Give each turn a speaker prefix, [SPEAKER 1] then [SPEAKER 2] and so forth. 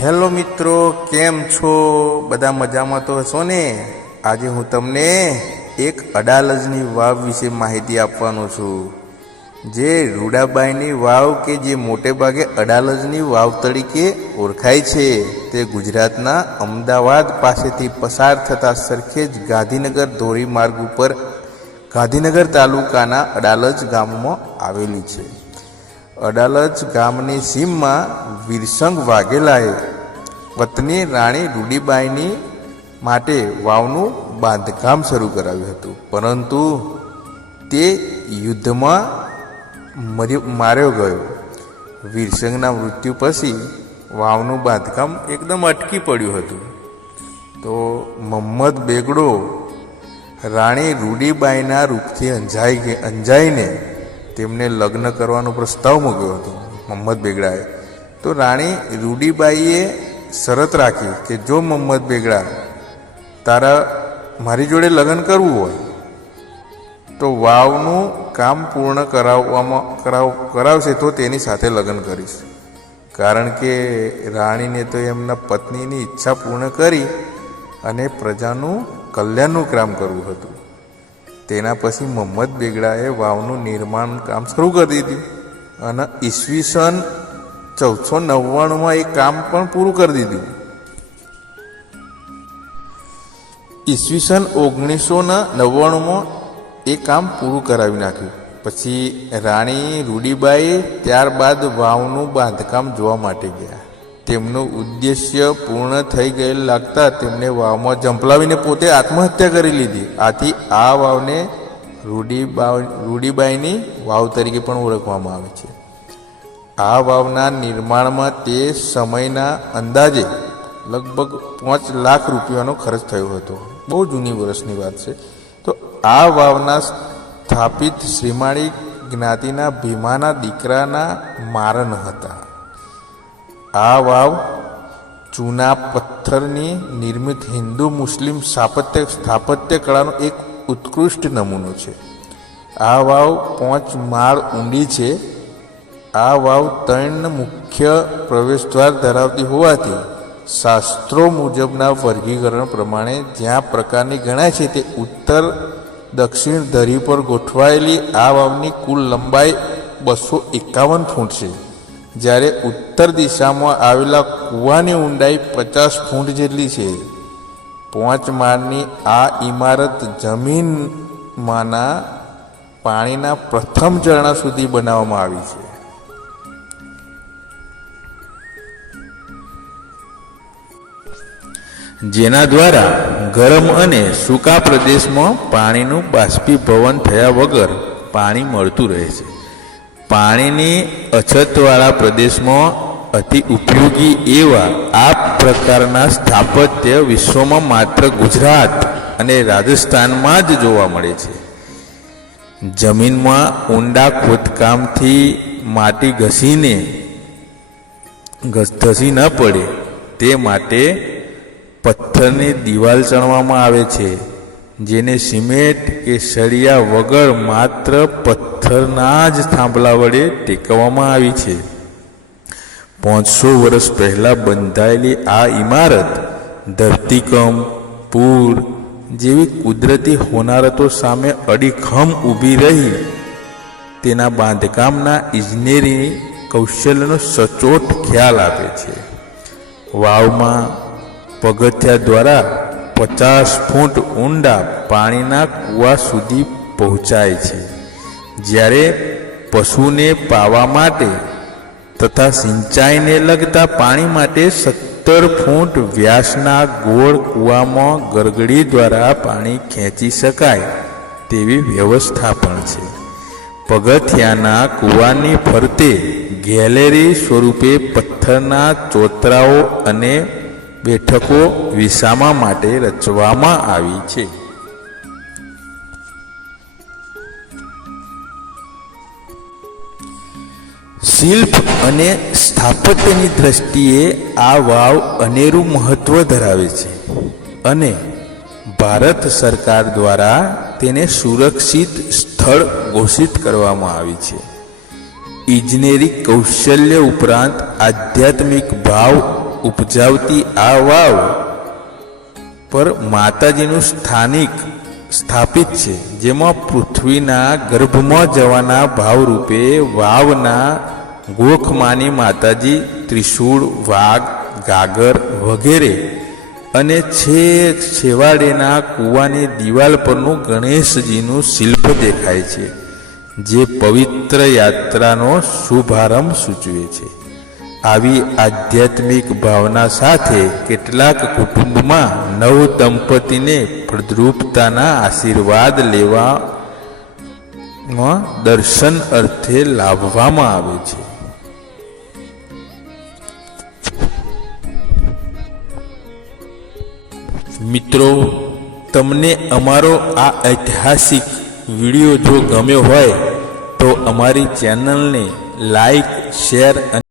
[SPEAKER 1] hello મિત્રો કેમ છો બધા મજામાં તો હશો ને આજે હું તમને એક અડાલજની વાવ વિશે માહિતી આપવાનો છું જે રૂડાબાઈની વાવ કે જે મોટે ભાગે અડાલજની વાવ તરીકે ઓળખાય છે તે ગુજરાતના અમદાવાદ પાસેથી પસાર થતા સરખેજ ગાંધીનગર ધોરી માર્ગ ઉપર ગાંધીનગર તાલુકાના અડાલજ ગામમાં આવેલી છે અડાલજ ગામની સીમમાં વીરસંગ વાઘેલાએ વતની રાણી રૂડીબાઈની માટે વાવનું બાંધકામ શરૂ કરાવ્યું હતું પરંતુ તે યુદ્ધમાં માર્યો ગયો વીરસંગના મૃત્યુ પછી વાવનું બાંધકામ એકદમ અટકી પડ્યું હતું તો મહમ્મદ બેગડો રાણી રૂડીબાઈના રૂપથી અંજાઈ અંજાઈને તેમને લગ્ન કરવાનો પ્રસ્તાવ મૂક્યો હતો મોહમ્મદ બેગડાએ તો રાણી રૂડીબાઈએ શરત રાખી કે જો મોહમ્મદ બેગડા તારા મારી જોડે લગ્ન કરવું હોય તો વાવનું કામ પૂર્ણ કરાવવામાં કરાવ કરાવશે તો તેની સાથે લગ્ન કરીશ કારણ કે રાણીને તો એમના પત્નીની ઈચ્છા પૂર્ણ કરી અને પ્રજાનું કલ્યાણનું કામ કરવું હતું તેના પછી મોહમ્મદ બેગડાએ વાવનું નિર્માણ કામ શરૂ કરી દીધું અને ઈસવીસન ચૌદસો નવ્વાણુંમાં એ કામ પણ પૂરું કરી દીધું ઈસવીસન ઓગણીસો નવ્વાણુંમાં એ કામ પૂરું કરાવી નાખ્યું પછી રાણી રૂડીબાઈ ત્યારબાદ વાવનું બાંધકામ જોવા માટે ગયા તેમનું ઉદ્દેશ્ય પૂર્ણ થઈ ગયેલ લાગતા તેમને વાવમાં ઝંપલાવીને પોતે આત્મહત્યા કરી લીધી આથી આ વાવને રૂડીબા રૂડીબાઈની વાવ તરીકે પણ ઓળખવામાં આવે છે આ વાવના નિર્માણમાં તે સમયના અંદાજે લગભગ પાંચ લાખ રૂપિયાનો ખર્ચ થયો હતો બહુ જૂની વર્ષની વાત છે તો આ વાવના સ્થાપિત શ્રીમાળી જ્ઞાતિના ભીમાના દીકરાના મારણ હતા આ વાવ ચૂના પથ્થરની નિર્મિત હિન્દુ મુસ્લિમ સ્થાપત્ય સ્થાપત્ય કળાનો એક ઉત્કૃષ્ટ નમૂનો છે આ વાવ પાંચ માળ ઊંડી છે આ વાવ ત્રણ મુખ્ય પ્રવેશદ્વાર ધરાવતી હોવાથી શાસ્ત્રો મુજબના વર્ગીકરણ પ્રમાણે જ્યાં પ્રકારની ગણાય છે તે ઉત્તર દક્ષિણ ધરી પર ગોઠવાયેલી આ વાવની કુલ લંબાઈ બસો એકાવન ફૂટ છે જ્યારે ઉત્તર દિશામાં આવેલા કૂવાની ઊંડાઈ પચાસ ફૂટ જેટલી છે પાંચ માળની આ ઇમારત જમીનમાંના પાણીના પ્રથમ ઝરણા સુધી બનાવવામાં આવી છે જેના દ્વારા ગરમ અને સૂકા પ્રદેશમાં પાણીનું બાષ્પીભવન થયા વગર પાણી મળતું રહે છે પાણીની અછતવાળા પ્રદેશમાં અતિ ઉપયોગી એવા આ પ્રકારના સ્થાપત્ય વિશ્વમાં માત્ર ગુજરાત અને રાજસ્થાનમાં જ જોવા મળે છે જમીનમાં ઊંડા ખોદકામથી માટી ઘસીને ધસી ન પડે તે માટે પથ્થરની દિવાલ ચણવામાં આવે છે જેને સિમેન્ટ કે સળિયા વગર માત્ર પથ્થરના જ થાંભલા વડે ટેકવવામાં આવી છે પાંચસો વર્ષ પહેલાં બંધાયેલી આ ઇમારત ધરતીકંપ પૂર જેવી કુદરતી હોનારતો સામે અડીખમ ઊભી રહી તેના બાંધકામના ઇજનેરી કૌશલ્યનો સચોટ ખ્યાલ આપે છે વાવમાં પગથિયા દ્વારા પચાસ ફૂટ ઊંડા પાણીના કૂવા સુધી પહોંચાય છે જ્યારે પશુને પાવા માટે તથા સિંચાઈને લગતા પાણી માટે સત્તર ફૂટ વ્યાસના ગોળ કૂવામાં ગરગડી દ્વારા પાણી ખેંચી શકાય તેવી વ્યવસ્થા પણ છે પગથિયાના કૂવાની ફરતે ગેલેરી સ્વરૂપે પથ્થરના ચોતરાઓ અને બેઠકો વિસામા માટે રચવામાં આવી છે શિલ્પ અને સ્થાપત્યની દ્રષ્ટિએ આ વાવ અનેરું મહત્વ ધરાવે છે અને ભારત સરકાર દ્વારા તેને સુરક્ષિત સ્થળ ઘોષિત કરવામાં આવી છે ઇજનેરી કૌશલ્ય ઉપરાંત આધ્યાત્મિક ભાવ ઉપજાવતી આ વાવ પર માતાજીનું સ્થાનિક સ્થાપિત છે જેમાં પૃથ્વીના ગર્ભમાં જવાના ભાવરૂપે વાવના ગોખમાની માતાજી ત્રિશૂળ વાઘ ગાગર વગેરે અને છેક છેવાડેના કૂવાની દિવાલ પરનું ગણેશજીનું શિલ્પ દેખાય છે જે પવિત્ર યાત્રાનો શુભારંભ સૂચવે છે આવી આધ્યાત્મિક ભાવના સાથે કેટલાક કુટુંબમાં નવ દંપતીને ફળદ્રુપતાના આશીર્વાદ લેવા દર્શન અર્થે લાવવામાં આવે છે મિત્રો તમને અમારો આ ઐતિહાસિક વિડીયો જો ગમ્યો હોય તો અમારી ચેનલને લાઈક શેર અને